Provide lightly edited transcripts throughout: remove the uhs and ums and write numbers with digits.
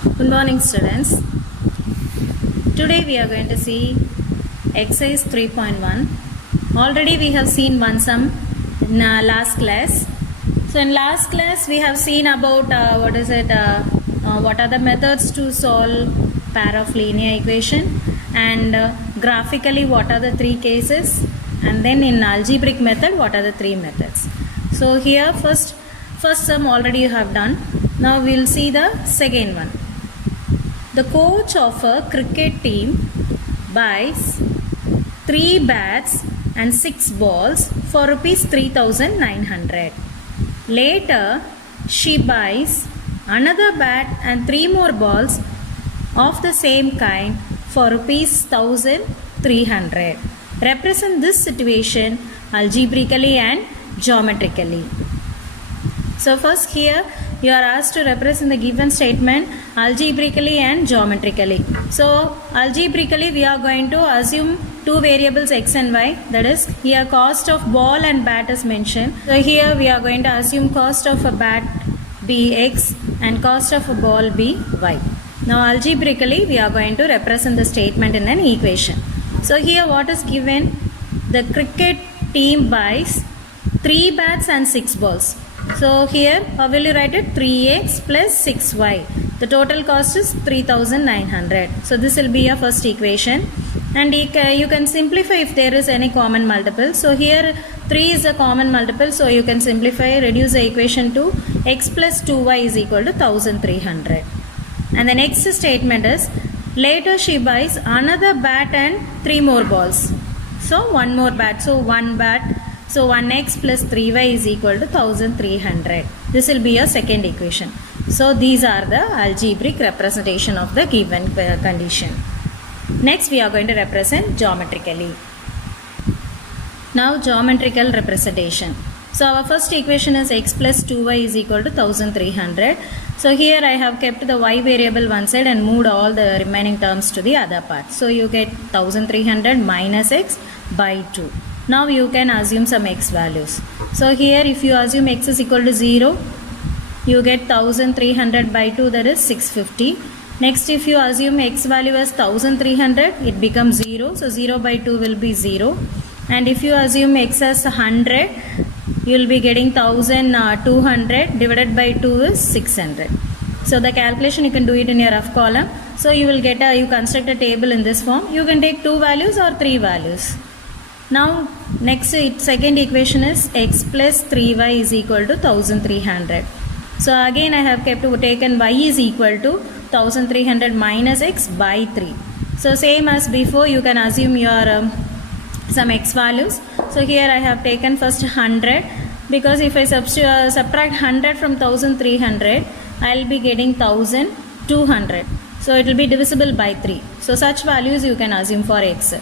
Good morning, students. Today we are going to see exercise 3.1. Already we have seen one sum in last class. So in last class we have seen about what are the methods to solve pair of linear equation, and graphically what are the three cases, and then in algebraic method what are the three methods. So here first sum already you have done. Now we will see the second one. The coach of a cricket team buys 3 bats and 6 balls for rupees 3,900. Later, she buys another bat and 3 more balls of the same kind for rupees 1,300. Represent this situation algebraically and geometrically. So first here you are asked to represent the given statement algebraically and geometrically. So algebraically we are going to assume two variables x and y, that is here cost of ball and bat is mentioned. So here we are going to assume cost of a bat be x and cost of a ball be y. Now algebraically we are going to represent the statement in an equation. So here what is given? The cricket team buys 3 bats and 6 balls. So here how will you write it? 3x plus 6y. The total cost is 3,900. So this will be your first equation, and you can simplify if there is any common multiple. So here 3 is a common multiple, so you can simplify, reduce the equation to x plus 2y is equal to 1,300. And the next statement is later she buys another bat and 3 more balls. So one more bat, so 1 bat. So 1x plus 3y is equal to 1,300. This will be your second equation. So these are the algebraic representation of the given condition. Next we are going to represent geometrically. Now geometrical representation. So our first equation is x plus 2y is equal to 1,300. So here I have kept the y variable one side and moved all the remaining terms to the other part. So you get 1,300 minus x by 2. Now you can assume some x values. So here if you assume x is equal to 0, you get 1,300 by 2, that is 650. Next if you assume x value as 1,300, it becomes 0. So 0 by 2 will be 0. And if you assume x as 100, you will be getting 1,200 divided by 2 is 600. So the calculation you can do it in your rough column. So you will get you construct a table in this form. You can take 2 values or 3 values. Now next second equation is x plus 3y is equal to 1,300. So again I have taken y is equal to 1,300 minus x by 3. So same as before, you can assume your some x values. So here I have taken first 100, because if I subtract 100 from 1,300, I will be getting 1,200. So it will be divisible by 3. So such values you can assume for x.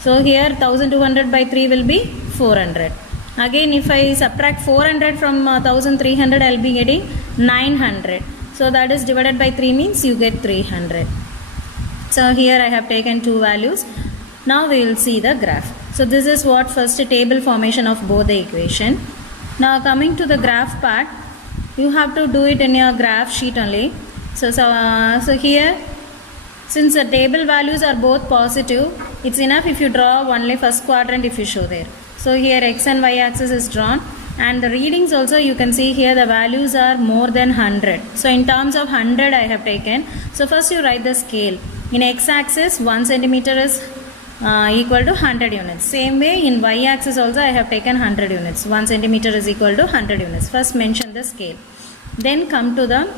So here 1,200 by 3 will be 400. Again if I subtract 400 from 1,300, I will be getting 900. So that is divided by 3 means you get 300. So here I have taken 2 values. Now we will see the graph. So this is what first table formation of both the equation. Now coming to the graph part, you have to do it in your graph sheet only. So here, since the table values are both positive, it's enough if you draw only first quadrant if you show there. So here x and y axis is drawn, and the readings also you can see here the values are more than 100. So in terms of 100 I have taken. So first you write the scale. In x axis 1 centimeter is equal to 100 units. Same way in y axis also I have taken 100 units. 1 centimeter is equal to 100 units. First mention the scale. Then come to the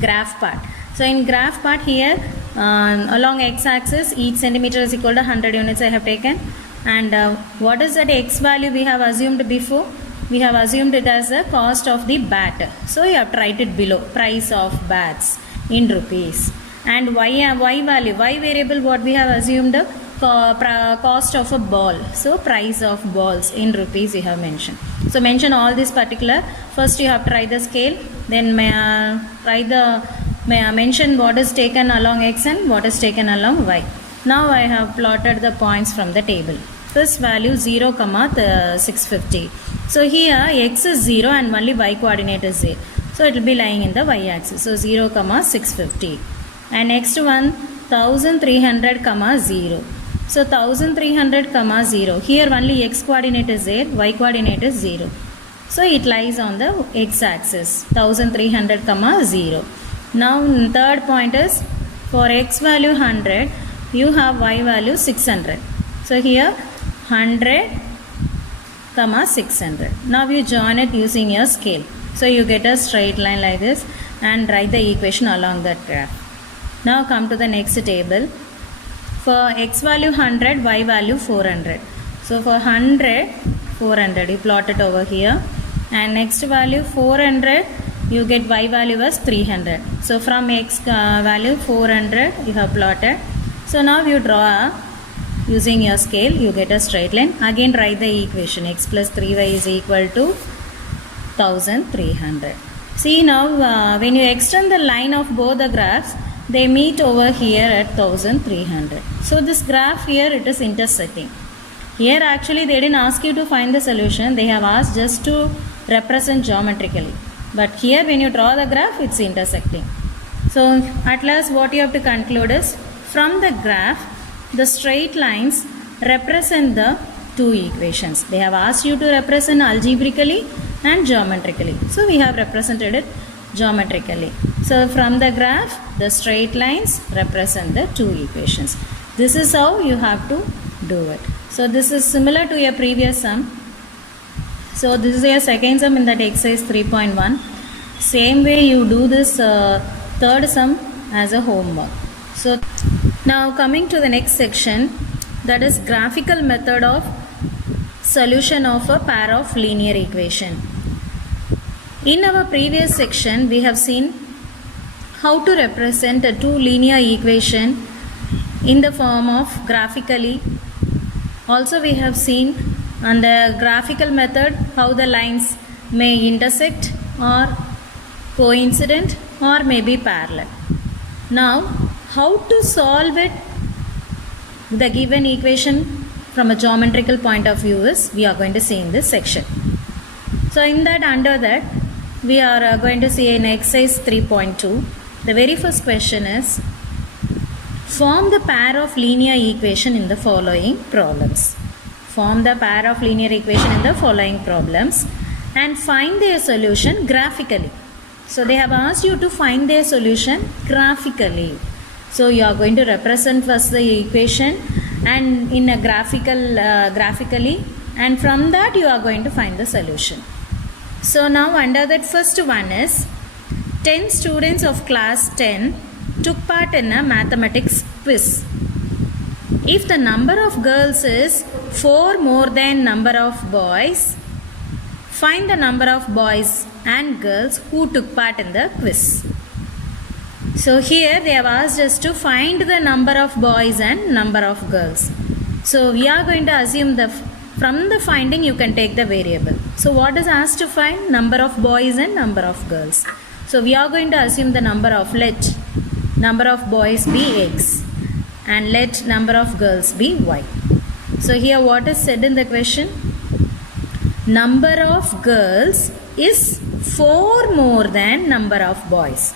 graph part. So in graph part here along x axis each centimeter is equal to 100 units I have taken. And what is that x value we have assumed before? We have assumed it as the cost of the bat. So you have to write it below, price of bats in rupees. And y value, y variable what we have assumed, cost of a ball. So price of balls in rupees you have mentioned. So mention all this particular. First you have to write the scale, then mention what is taken along x and what is taken along y. Now I have plotted the points from the table. First value 0, 650. So here x is 0 and only y coordinate is 0. So it will be lying in the y-axis. So 0, 650. And next one 1300, 0. So 1300, 0. Here only x coordinate is there, y coordinate is 0. So it lies on the x-axis, 1300, 0. Now third point is, for x value 100, you have y value 600. So here 100, 600. Now you join it using your scale. So you get a straight line like this and write the equation along that graph. Now come to the next table. For x value 100, y value 400. So for 100, 400, you plot it over here. And next value 400, you get y value as 300. So from x value 400, you have plotted. So now you draw using your scale, you get a straight line. Again write the equation, x plus 3y is equal to 1300. See now when you extend the line of both the graphs, they meet over here at 1300. So this graph here, it is intersecting. Here actually they didn't ask you to find the solution, they have asked just to represent geometrically. But here when you draw the graph, it's intersecting. So at last what you have to conclude is, from the graph, the straight lines represent the two equations. They have asked you to represent algebraically and geometrically. So we have represented it geometrically. So from the graph, the straight lines represent the two equations. This is how you have to do it. So this is similar to your previous sum. So this is your second sum in that exercise 3.1. Same way you do this third sum as a homework. So now coming to the next section, that is graphical method of solution of a pair of linear equation. In our previous section, we have seen how to represent a two linear equation in the form of graphically. Also we have seen on the graphical method how the lines may intersect or coincident or may be parallel. Now how to solve it, the given equation from a geometrical point of view is we are going to see in this section. So in that, under that, we are going to see in exercise 3.2. The very first question is, form the pair of linear equation in the following problems. Form the pair of linear equation in the following problems and find their solution graphically. So they have asked you to find their solution graphically. So you are going to represent first the equation and in a graphically, and from that you are going to find the solution. So now under that, first one is 10 students of class 10 took part in a mathematics quiz. If the number of girls is 4 more than number of boys, find the number of boys and girls who took part in the quiz. So here they have asked us to find the number of boys and number of girls. So we are going to assume from the finding you can take the variable. So what is asked to find? Number of boys and number of girls. So we are going to assume the number of, let number of boys be x and let number of girls be y. So here what is said in the question? Number of girls is 4 more than number of boys.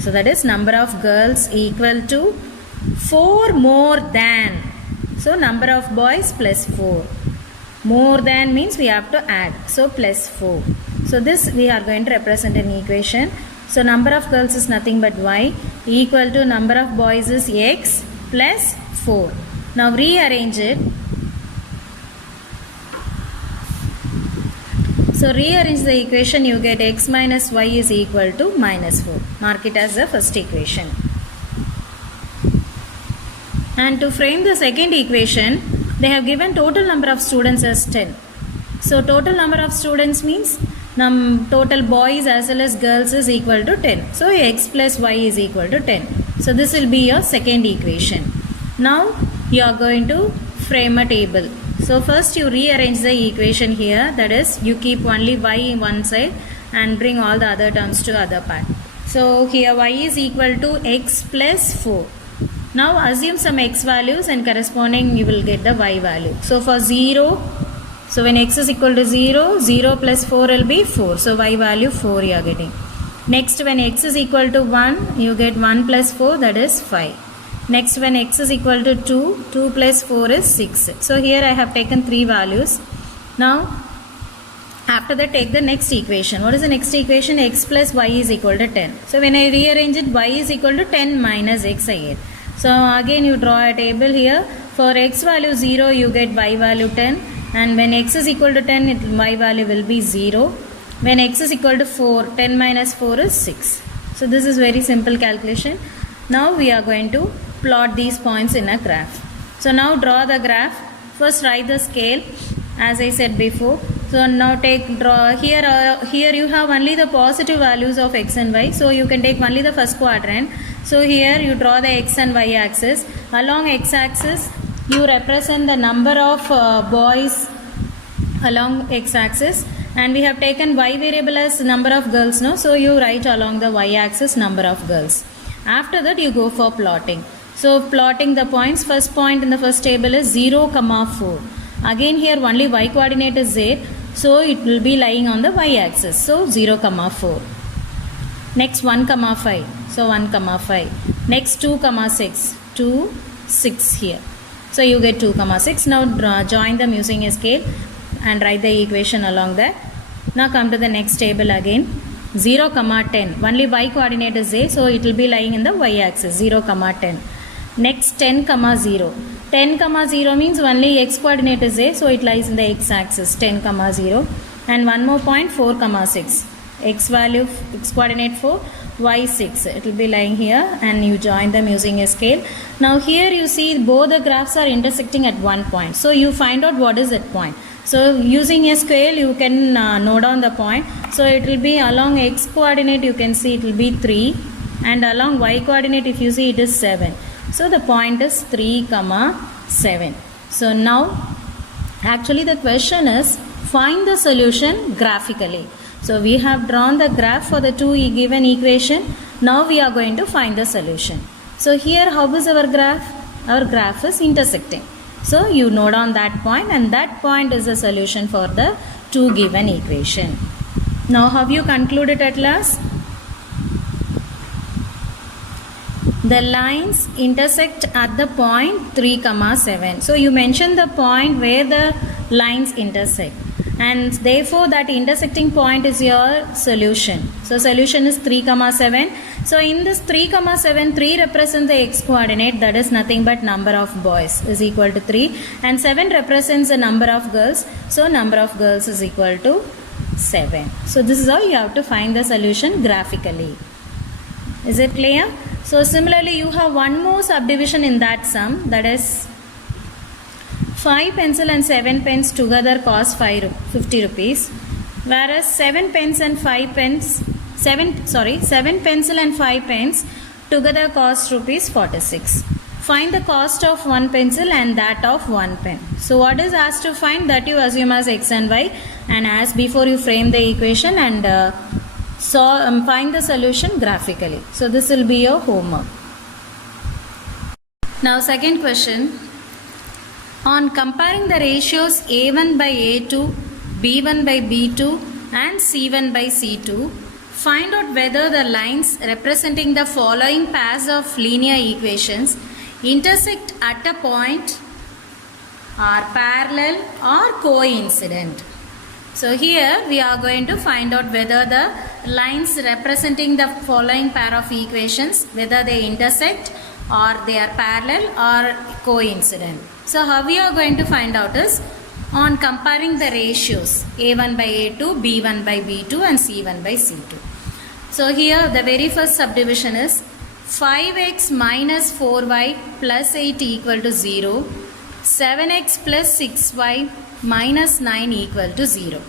So that is number of girls equal to 4 more than. So number of boys plus 4. More than means we have to add. So plus 4. So this we are going to represent an equation. So number of girls is nothing but y equal to number of boys is x plus 4. Now rearrange it. So rearrange the equation, you get x minus y is equal to minus 4. Mark it as the first equation. And to frame the second equation, they have given total number of students as 10. So total number of students means total boys as well as girls is equal to 10. So x plus y is equal to 10. So this will be your second equation. Now you are going to frame a table. So first you rearrange the equation here, that is you keep only y in one side and bring all the other terms to other part. So here y is equal to x plus 4. Now assume some x values and corresponding you will get the y value. So for 0, so when x is equal to 0, 0 plus 4 will be 4. So y value 4 you are getting. Next, when x is equal to 1, you get 1 plus 4, that is 5. Next, when x is equal to 2, 2 plus 4 is 6. So here I have taken 3 values. Now, after that, take the next equation. What is the next equation? X plus y is equal to 10. So when I rearrange it, y is equal to 10 minus x I get. So again you draw a table here. For x value 0, you get y value 10. And when x is equal to 10, y value will be 0. When x is equal to 4, 10 minus 4 is 6. So this is very simple calculation. Now we are going to plot these points in a graph. So now draw the graph. First write the scale as I said before. So now draw here you have only the positive values of x and y. So you can take only the first quadrant. So here you draw the x and y axis. Along x axis you represent the number of boys along x axis, and we have taken y variable as number of girls, no? So you write along the y axis number of girls. After that you go for plotting. So plotting the points, first point in the first table is 0, 4. Again here only y coordinate is there, so it will be lying on the y axis. So 0, 4. Next 1, 5. So 1, 5. Next 2, 6. 2, 6 here. So you get 2, 6. Now join them using a scale and write the equation along that. Now come to the next table again. 0, 10. Only y coordinate is there, so it will be lying in the y axis. 0, 10. Next 10, 0. 10, 0 means only x coordinate is there, so it lies in the x axis. 10, 0. And one more point, 4, 6. X value, x coordinate 4, y 6. It will be lying here, and you join them using a scale. Now here you see both the graphs are intersecting at one point. So you find out what is that point. So using a scale you can note down the point. So it will be along x coordinate, you can see it will be 3, and along y coordinate if you see it is 7. So the point is 3, 7. So now actually the question is find the solution graphically. So we have drawn the graph for the two given equation. Now we are going to find the solution. So here how is our graph? Our graph is intersecting. So you note on that point, and that point is the solution for the two given equation. Now have you concluded at last? The lines intersect at the point 3, 7. So you mention the point where the lines intersect, and therefore that intersecting point is your solution. So solution is 3, 7. So in this 3, 7, 3 represents the x coordinate, that is nothing but number of boys is equal to 3, and 7 represents the number of girls. So number of girls is equal to 7. So this is how you have to find the solution graphically. Is it clear? So similarly you have one more subdivision in that sum, that is 5 pencil and 7 pens together cost 50 rupees, whereas 7 pencil and 5 pens together cost rupees 46. Find the cost of one pencil and that of one pen. So what is asked to find, that you assume as x and y, and as before you frame the equation and find the solution graphically. So this will be your homework. Now second question. On comparing the ratios A1 by A2, B1 by B2 and C1 by C2, find out whether the lines representing the following pairs of linear equations intersect at a point, are parallel or coincident. So here we are going to find out whether the lines representing the following pair of equations, whether they intersect or they are parallel or coincident. So how we are going to find out is on comparing the ratios A1 by A2, B1 by B2 and C1 by C2. So here the very first subdivision is 5x minus 4y plus 8 equal to 0, 7x plus 6y minus 9 equal to 0.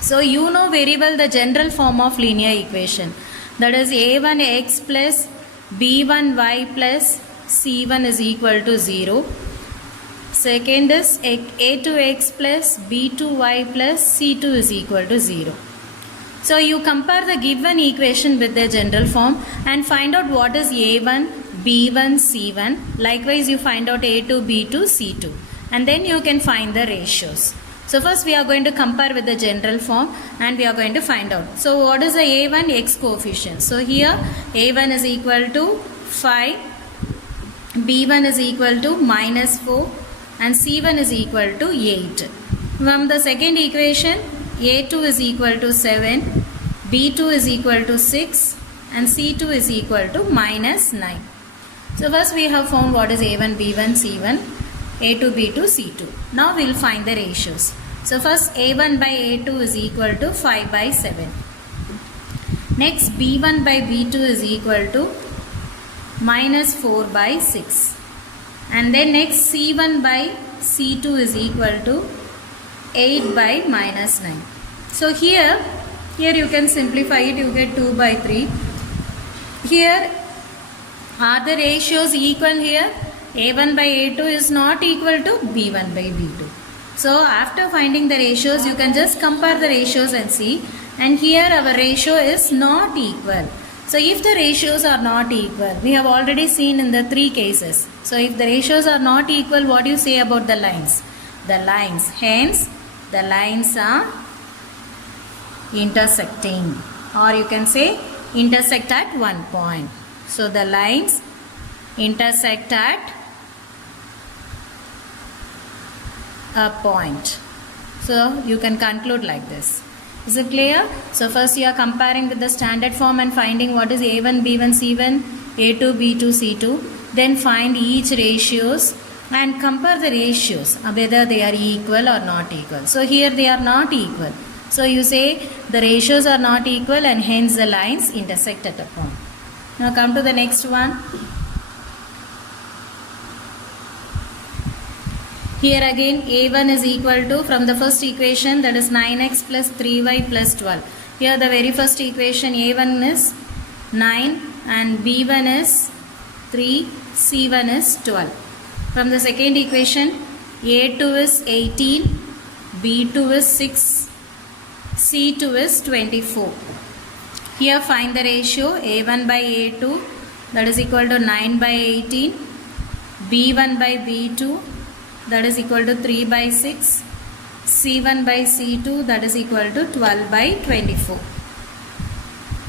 So you know very well the general form of linear equation, that is a1x plus b1y plus c1 is equal to 0. Second is a2x plus b2y plus c2 is equal to 0. So you compare the given equation with the general form and find out what is a1, b1, c1. Likewise you find out a2, b2, c2, and then you can find the ratios. So first we are going to compare with the general form and we are going to find out. So what is the A1? X coefficient. So here A1 is equal to 5, B1 is equal to -4 and C1 is equal to 8. From the second equation, A2 is equal to 7, B2 is equal to 6 and C2 is equal to -9. So first we have found what is A1, B1, C1, A2, B2, C2. Now we will find the ratios. So first A1 by A2 is equal to 5 by 7. Next B1 by B2 is equal to -4 by 6. And then next C1 by C2 is equal to 8 by -9. So here you can simplify it, you get 2 by 3. Here are the ratios equal here? A1 by A2 is not equal to B1 by B2. So after finding the ratios, you can just compare the ratios and see. And here our ratio is not equal. So if the ratios are not equal, we have already seen in the 3 cases. So if the ratios are not equal, what do you say about the lines? The lines. Hence, the lines are intersecting. Or you can say intersect at one point. So the lines intersect at a point. So you can conclude like this. Is it clear? So first you are comparing with the standard form and finding what is A1, B1, C1, A2, B2, C2. Then find each ratios and compare the ratios whether they are equal or not equal. So here they are not equal. So you say the ratios are not equal and hence the lines intersect at a point. Now come to the next one. Here again A1 is equal to, from the first equation, that is 9x plus 3y plus 12. Here the very first equation A1 is 9 and B1 is 3, C1 is 12. From the second equation A2 is 18, B2 is 6, C2 is 24. Here find the ratio A1 by A2, that is equal to 9 by 18, B1 by B2, that is equal to 3 by 6, C1 by C2, that is equal to 12 by 24.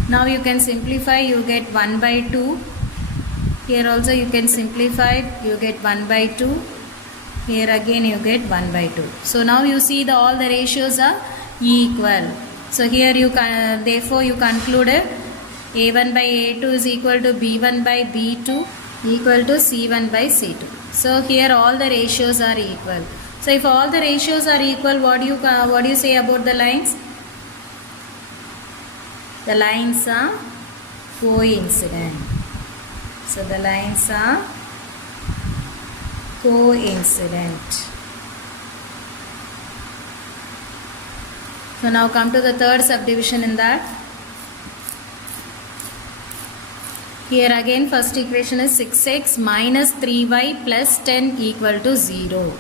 Now you can simplify, you get 1 by 2. Here also you can simplify it, you get 1 by 2. Here again you get 1 by 2. So now you see all the ratios are equal. So here you can, therefore you concluded A1 by A2 is equal to B1 by B2 equal to C1 by C2. So here all the ratios are equal. So if all the ratios are equal, what do you say about the lines? The lines are coincident. So the lines are coincident. So now come to the third subdivision in that. Here again first equation is 6x minus 3y plus 10 equal to 0.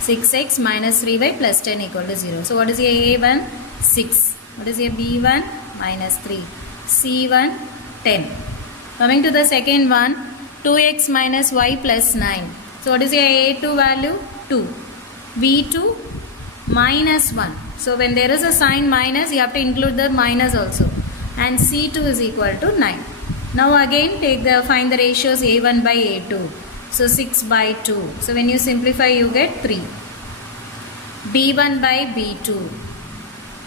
6x minus 3y plus 10 equal to 0. So what is your A1? 6. What is your B1? Minus 3. C1? 10. Coming to the second one, 2x minus y plus 9. So what is your A2 value? 2. B2? Minus 1. So when there is a sign minus, you have to include the minus also. And C2 is equal to 9. Now again find the ratios A1 by A2. So 6 by 2. So when you simplify you get 3. B1 by B2.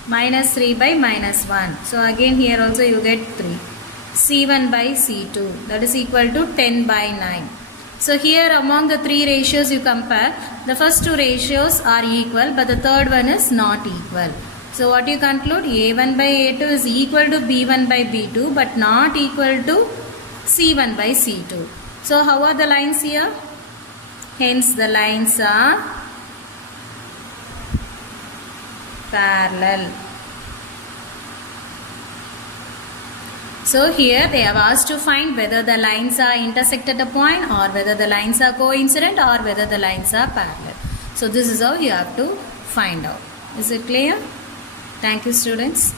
Minus 3 by minus 1. So again here also you get 3. C1 by C2. That is equal to 10 by 9. So here among the 3 ratios you compare, the first 2 ratios are equal but the third one is not equal. So what you conclude? A1 by A2 is equal to B1 by B2 but not equal to C1 by C2. So how are the lines here? Hence the lines are parallel. So here they have asked to find whether the lines are intersect at a point or whether the lines are coincident or whether the lines are parallel. So this is how you have to find out. Is it clear? Thank you, students.